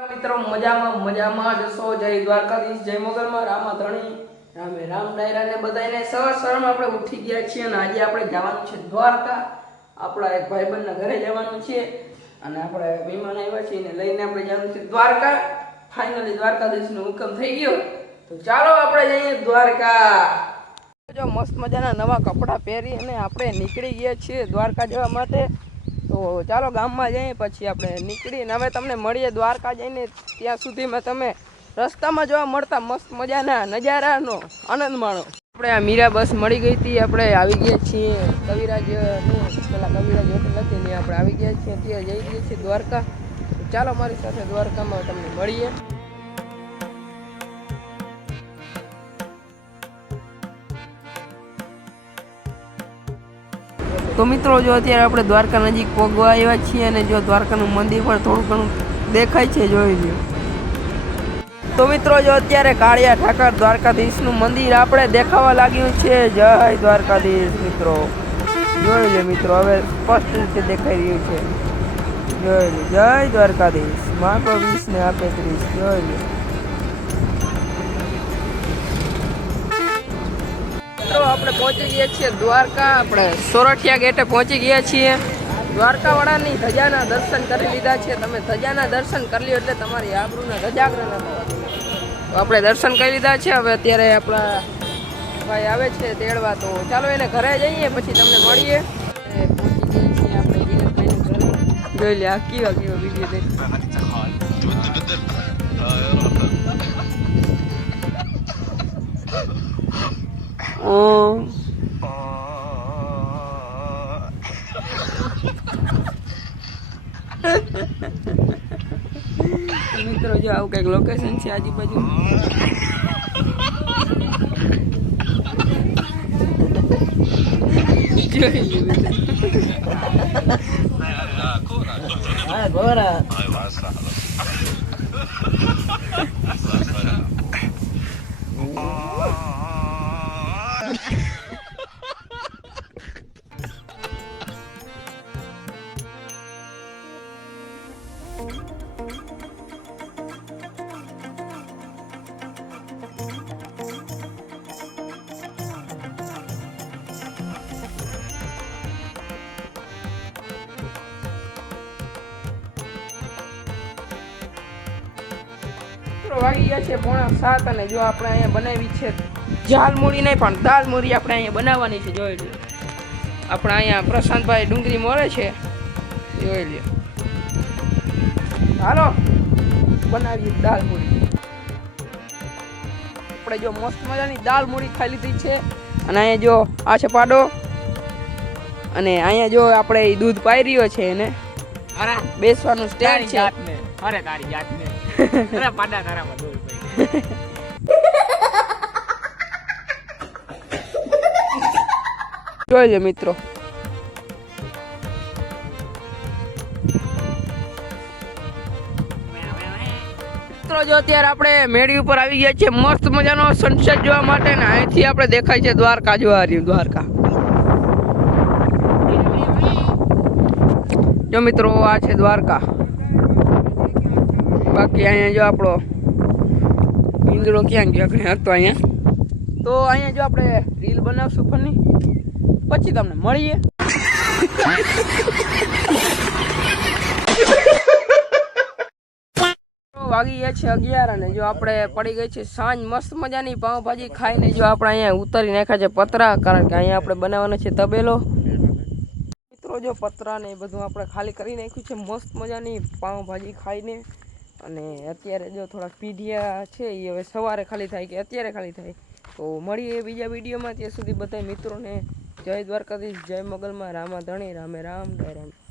મિત્રો મજામાં મજામાં જશો જય દ્વારકાધીશ જય મોગલમાં રામા ધણી રામે રામ ડાયરા ને બધાને સવારમાં આપણે ઉઠી ગયા છીએ અને આજે આપણે જવાનું છે દ્વારકા આપણા એક ભાઈબંધના ઘરે જવાનું છે અને આપણે મહેમાન આવ્યા છીએ ને લઈને આપણે જવાનું છે દ્વારકા ફાઇનલી દ્વારકાધીશનો હુકમ થઈ ગયો તો ચાલો આપણે જઈએ દ્વારકા જો મસ્ત મજાના નવા કપડાં પહેરી અને આપણે નીકળી ગયા છીએ દ્વારકા જવા માટે તો ચાલો ગામમાં જઈએ પછી આપણે નીકળીને હવે તમને મળીએ દ્વારકા જઈને ત્યાં સુધીમાં તમે રસ્તામાં જોવા મળતા મસ્ત મજાના નજારાનો આનંદ માણો આપણે આ મીરા બસ મળી ગઈ હતી આપણે આવી ગયા છીએ કવિરાજનું પેલા કવિરાજ હોટલ હતી ને આપણે આવી ગયા છીએ ત્યાં જઈ ગયા છીએ દ્વારકા ચાલો મારી સાથે દ્વારકામાં તમને મળીએ તો મિત્રો જો અત્યારે આપણે દ્વારકા નજીક પહોંચવા આવ્યા છીએ અને જો દ્વારકાનું મંદિર પણ થોડું ઘણું દેખાય છે જોઈ લો તો મિત્રો જો અત્યારે કાળિયા ઠાકર દ્વારકાધીશનું મંદિર આપણે દેખાવા લાગ્યું છે જય દ્વારકાધીશ મિત્રો જોઈ લે મિત્રો હવે સ્પષ્ટ રીતે દેખાઈ રહ્યું છે જોઈ લે જય દ્વારકાધીશ માકો 20 ને આપે 30 જોઈ લે આપણે પહોંચી ગયા છીએ દ્વારકા આપણે સોરઠિયા ગેટે પહોંચી ગયા છીએ દ્વારકા વાળાની ધજાના દર્શન કરી લીધા છે તમે ધજાના દર્શન કરી લ્યો એટલે તમારી આબરૂના ધજાગ્ર ન થવા તો આપણે દર્શન કરી લીધા છે હવે અત્યારે આપણા ભાઈ આવે છે તેડવા તો ચાલો એને ઘરે જઈએ પછી તમને મળીએ પહોંચી ગયા છીએ આપણે ધીરજભાઈના ઘરે જોઈ લે આ કેવા વિડીયો મિત્રો જો આવું કઈક લોકેશન છે આજુબાજુ વાગી ગયા છે 6:45 અને જો આપણે અહીંયા બનાવી છે ઝાલમુરી નહીં પણ દાલમુરી આપણે અહીંયા બનાવવાની છે જોઈ લો આપણે અહીંયા પ્રશાંતભાઈ ડુંગળી મળે છે જોઈ લો હાલો બનાવીએ દાલમુરી આપણે જો મસ્ત મજાની દાલમુરી ખાઈ લીધી છે અને અહીંયા જો આ છે પાડો અને અહીંયા જો આપણે દૂધ પાઈ રહ્યો છે એને બેસવાનું સ્ટેન્ડ છે અરે તારી જાતને અરે પાડા તારામાં દોર જોઈ લે મિત્રો જો અત્યારે આપણે મેળી ઉપર આવી ગયા છીએ મસ્ત મજાનો સનસેટ જોવા માટે ને અહીંથી આપણે દેખાય છે દ્વારકા જોવા રહ્યું દ્વારકા જો મિત્રો આ છે દ્વારકા બાકી અહીંયા જો આપણો ઈંદડો ક્યાં ગયો કંઈ હતો અહીંયા તો અહીંયા જો આપણે રીલ બનાવશું ફની પછી તમને મળીએ વાગી ગયા છે 11 અને જો આપણે પડી ગઈ છે સાંજ મસ્ત મજાની પાવભાજી ખાઈને જો આપણે અહીંયા ઉતારી નાખ્યા છે પતરા કારણ કે અહીંયા આપણે બનાવવાનો છે તબેલો મિત્રો જો પતરા ને એ બધું આપણે ખાલી કરી નાખ્યું છે મસ્ત મજાની પાવભાજી ખાઈને અને અત્યારે જો થોડાક પીઢિયા છે એ હવે સવારે ખાલી થાય કે અત્યારે ખાલી થાય તો મળીએ બીજા વિડીયોમાં ત્યાં સુધી બધા મિત્રોને જય દ્વારકાધીશ જય મોગલમાં રામા ધણી રામે રામ ડાયરા